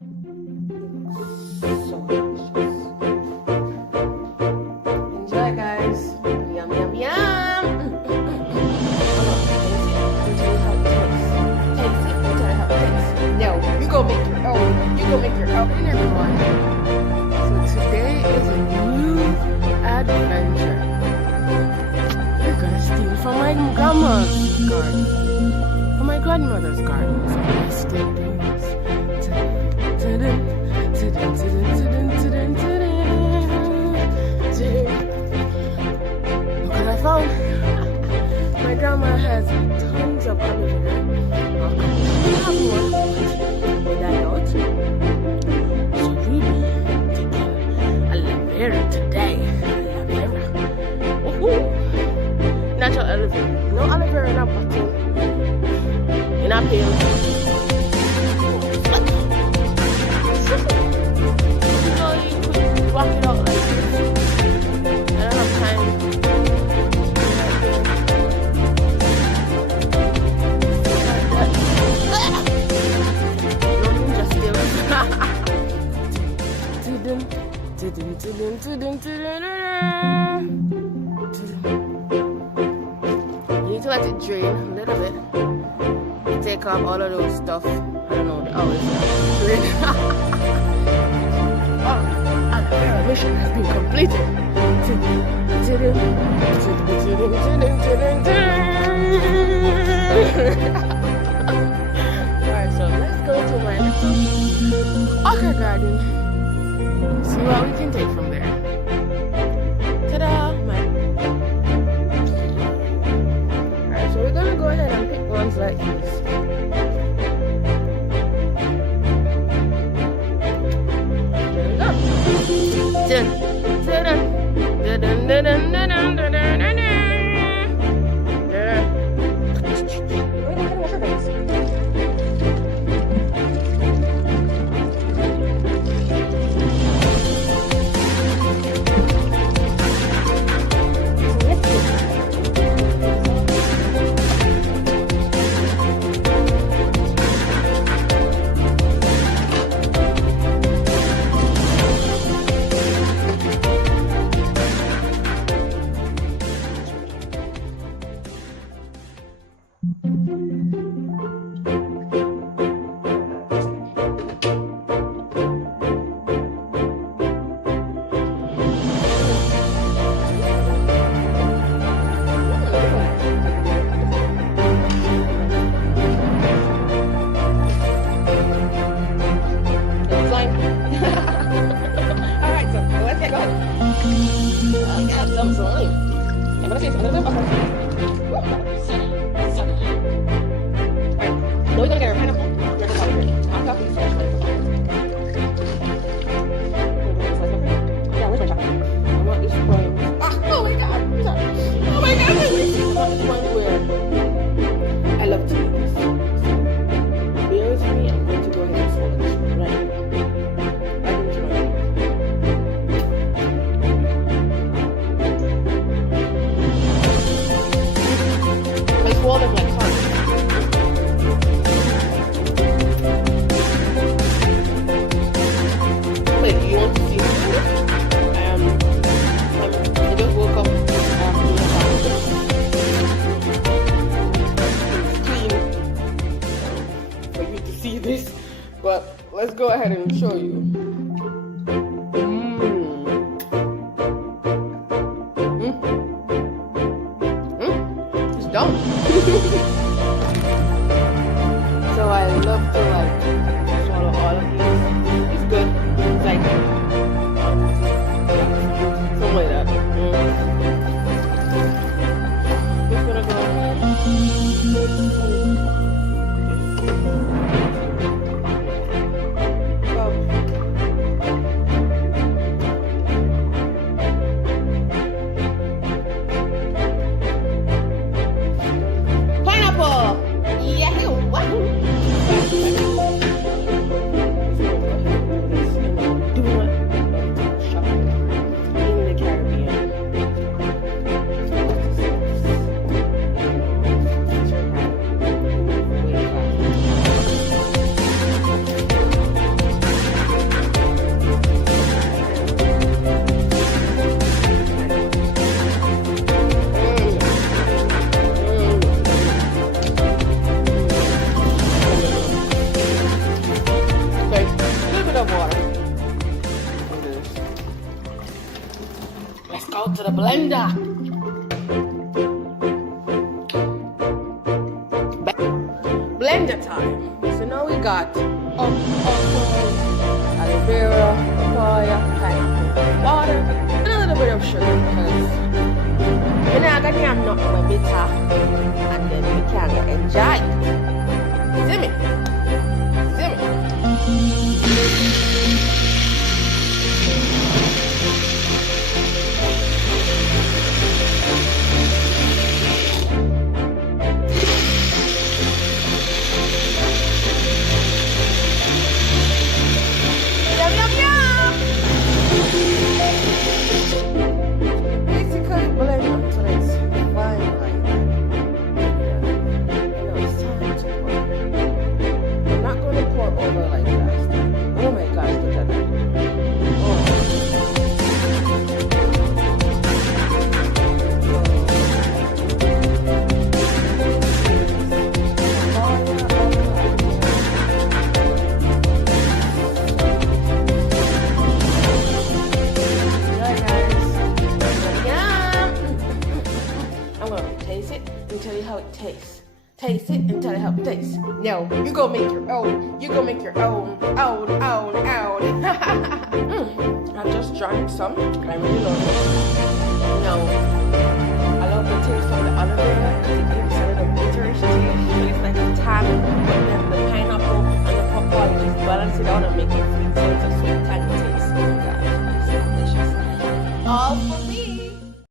So delicious. Enjoy, guys. Yum, yum, yum. No, you go make your own. You go make your own, everyone. So today is a new adventure. We're gonna steal from my grandma's garden, from my grandmother's garden. So let's still do this. Because I found my grandma has tons of aloe vera. We have one, but that out. So we'll be taking aloe vera today. Aloe vera. Woohoo! Natural aloe vera. No aloe vera in a bottle. In a pail. Walk it out like this. I don't have time. Just still. You need to let it drain a little bit. Take off all of those stuff. I don't know. They always drain. Our mission has been completed. Alright, so let's go to my little okra garden. See what we can take from there. Ta-da! Alright, so we're gonna go ahead and pick ones like these. But let's go ahead and show you. It's done. So I love to like swallow all of these. It's good. It's like something like that. Just gonna go ahead. the blender. Blender time. So now we got aloe vera, papaya, pineapple, water, and a little bit of sugar because we're not gonna have nothing but bitter, and then we can enjoy it. See me? See me? Yum, yum, yum! Basically, blend until it's fine like that. You know, it's time to pour. I'm not going to pour over like last time. Oh my gosh, look at that. Taste it and tell you how it tastes. Taste it and tell you how it tastes. No, you go make your own. You go make your own. I just drank some. I really love it. No, I love the taste of the aloe vera because it gives a little bitterish taste. So it's like a tang, but then the pineapple and the papaya just balance it out and make it sweet. So it's a sweet tangy taste. Oh my gosh, it's delicious. All for